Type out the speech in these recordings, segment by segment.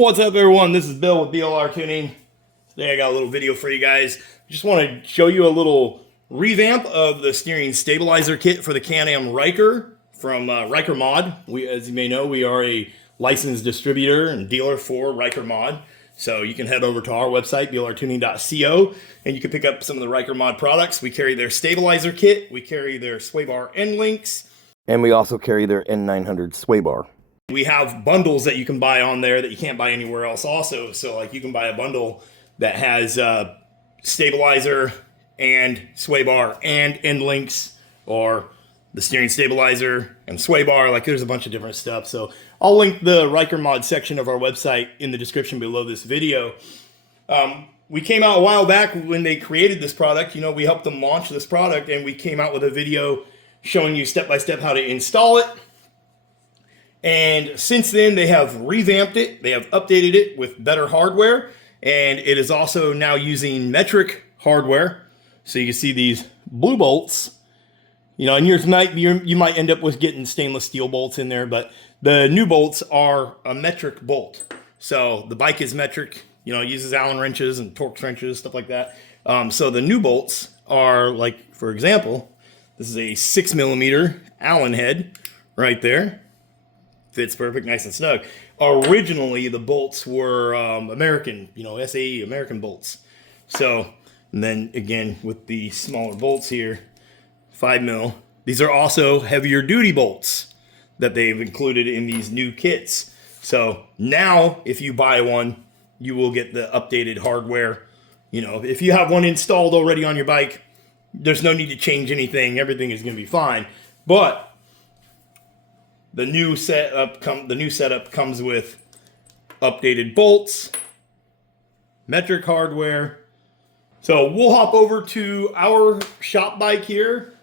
What's up, everyone? This is Bill with BLR Tuning. Today I got a little video for you guys. Just want to show you a little revamp of the steering stabilizer kit for the Can-Am Ryker from RYKERMOD. As you may know, we are a licensed distributor and dealer for RYKERMOD. So you can head over to our website, BLRTUNING.TECH, and you can pick up some of the RYKERMOD products. We carry their stabilizer kit, we carry their sway bar end links, and we also carry their N900 sway bar. We have bundles that you can buy on there that you can't buy anywhere else also. So like you can buy a bundle that has stabilizer and sway bar and end links, or the steering stabilizer and sway bar. Like there's a bunch of different stuff. So I'll link the RYKERMOD section of our website in the description below this video. We came out a while back when they created this product. You know, we helped them launch this product, and we came out with a video showing you step-by-step how to install it. And since then, they have revamped it. They have updated it with better hardware. And it is also now using metric hardware. So you can see these blue bolts. You know, and you might end up with getting stainless steel bolts in there. But the new bolts are a metric bolt. So the bike is metric. You know, it uses Allen wrenches and Torx wrenches, stuff like that. So the new bolts are like, for example, this is a 6mm Allen head right there. Fits perfect, nice and snug. Originally, the bolts were American, you know, SAE, American bolts. So, and then again, with the smaller bolts here, 5mm. These are also heavier duty bolts that they've included in these new kits. So now, if you buy one, you will get the updated hardware. You know, if you have one installed already on your bike, there's no need to change anything. Everything is going to be fine. But the new setup comes with updated bolts, metric hardware. So we'll hop over to our shop bike here.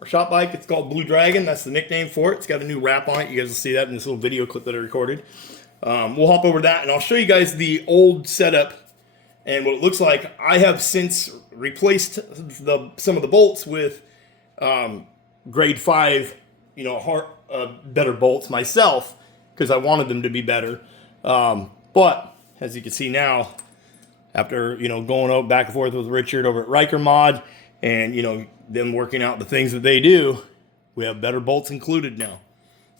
Our shop bike, it's called Blue Dragon. That's the nickname for it. It's got a new wrap on it. You guys will see that in this little video clip that I recorded. We'll hop over to that, and I'll show you guys the old setup and what it looks like. I have since replaced some of the bolts with grade 5, you know, better bolts myself, because I wanted them to be better. But as you can see now, after, you know, going back and forth with Richard over at RYKERMOD, and, you know, them working out the things that they do, we have better bolts included now.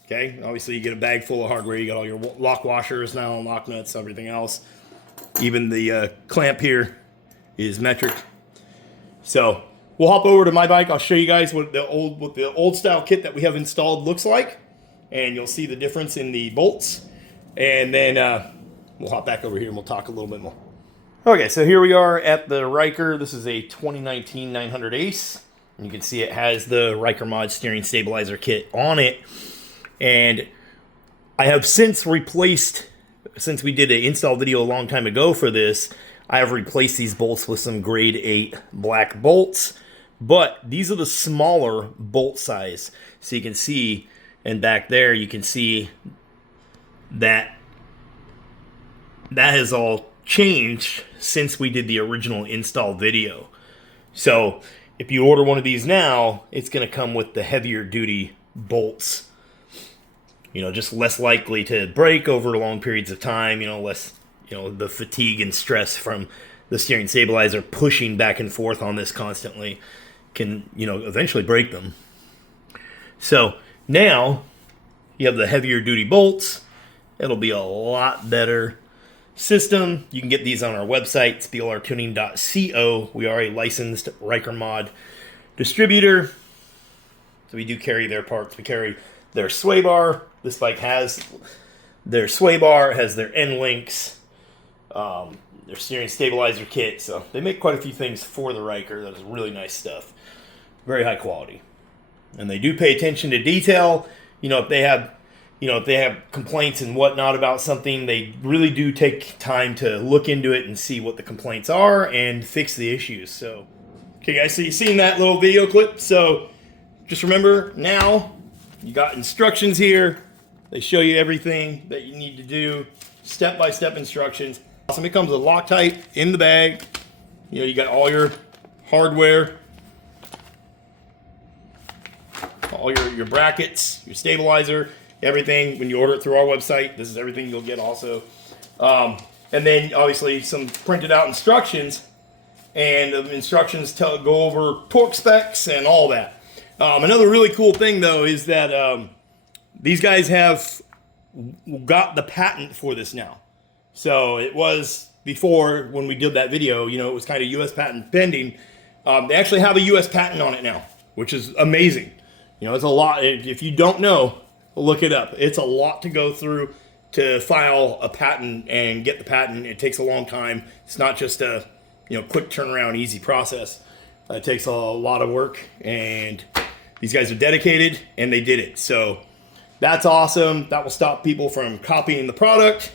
Okay, obviously you get a bag full of hardware. You got all your lock washers now, lock nuts, everything else. Even the clamp here is metric. So we'll hop over to my bike. I'll show you guys what the old style kit that we have installed looks like, and you'll see the difference in the bolts. And then we'll hop back over here and we'll talk a little bit more. Okay, so here we are at the Ryker. This is a 2019 900 Ace. And you can see it has the RYKERMOD steering stabilizer kit on it. And I have since replaced, since we did an install video a long time ago for this, I have replaced these bolts with some grade 8 black bolts. But these are the smaller bolt size. So you can see, and back there you can see that has all changed since we did the original install video. So if you order one of these now, it's going to come with the heavier duty bolts. You know, just less likely to break over long periods of time, you know, less, you know, the fatigue and stress from the steering stabilizer pushing back and forth on this constantly can, you know, eventually break them. So now you have the heavier duty bolts. It'll be a lot better system. You can get these on our website. It's BLRTUNING.TECH. We are a licensed RYKERMOD distributor. So we do carry their parts. We carry their sway bar. This bike has their sway bar, has their end links, their steering stabilizer kit. So they make quite a few things for the Ryker. That is really nice stuff. Very high quality. And they do pay attention to detail. You know, if they have complaints and whatnot about something, they really do take time to look into it and see what the complaints are and fix the issues. So, okay guys, so you've seen that little video clip. So just remember, now you got instructions here. They show you everything that you need to do, step-by-step instructions. Awesome. It comes with Loctite in the bag. You know, you got all your hardware, all your brackets, your stabilizer, everything. When you order it through our website, this is everything you'll get also. And then obviously some printed out instructions, and the instructions go over torque specs and all that. Another really cool thing though is that these guys have got the patent for this now. So it was before, when we did that video, you know, it was kind of US patent pending. They actually have a US patent on it now, which is amazing. You know, it's a lot. If you don't know, look it up. It's a lot to go through to file a patent and get the patent. It takes a long time. It's not just a, you know, quick turnaround, easy process. It takes a lot of work, and these guys are dedicated, and they did it. So that's awesome. That will stop people from copying the product.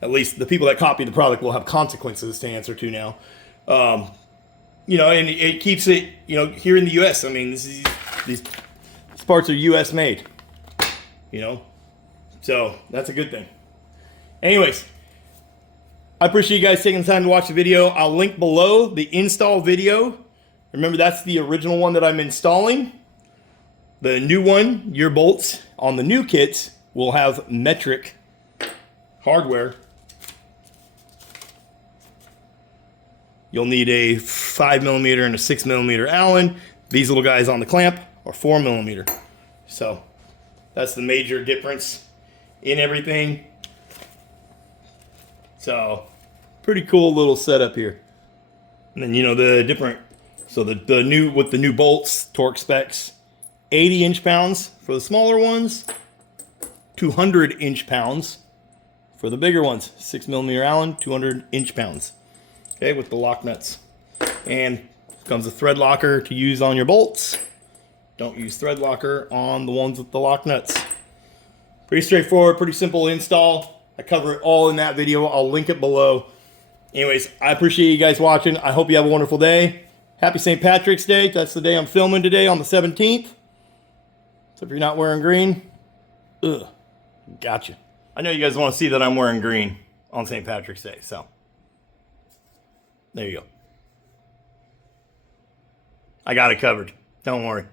At least the people that copy the product will have consequences to answer to now. You know, and it keeps it, you know, here in the U.S. I mean, these parts are U.S. made, you know, so that's a good thing. Anyways, I appreciate you guys taking the time to watch the video. I'll link below the install video. Remember, that's the original one that I'm installing. The new one, your bolts on the new kits will have metric hardware. You'll need a 5mm and a 6mm Allen. These little guys on the clamp are 4mm. So that's the major difference in everything. So pretty cool little setup here. And then, you know, the different, so the new, with the new bolts, torque specs, 80 inch-pounds for the smaller ones, 200 inch-pounds for the bigger ones. 6mm Allen, 200 inch-pounds. Okay, with the lock nuts. And comes a thread locker to use on your bolts. Don't use thread locker on the ones with the lock nuts. Pretty straightforward, pretty simple install. I cover it all in that video. I'll link it below. Anyways, I appreciate you guys watching. I hope you have a wonderful day. Happy St. Patrick's Day. That's the day I'm filming today, on the 17th. So if you're not wearing green, gotcha. I know you guys want to see that I'm wearing green on St. Patrick's Day, so there you go. I got it covered. Don't worry.